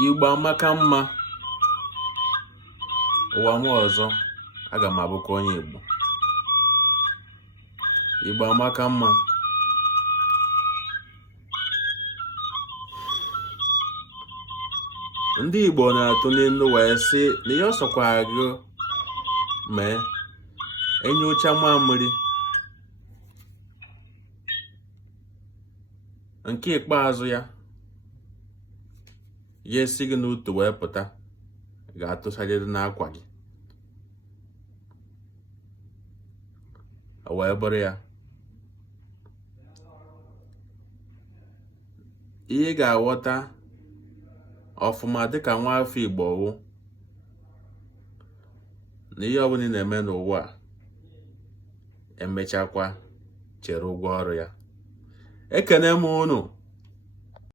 Igbo amaka mma. Ụwa m ọzọ, aga m abụkwa onye Igbo. Igbo amaka mma. Ndị Igbo na-atụ n'ilu wee sị na ihe ọ sọkwa gị mee enyocha mamịrị nke ikpeazụ ya esi gị n'utu wee pụta, ga-atụsarịrị n'akwa gị wee bụrụ ya. Ihe ị ga-aghọta ọfụma dịka nwa afọ Igbo wụ na ihe ọbụla ị na-eme n'ụwa a emechakwa chere ụgwọ ọrụ ya. Ekene m unu.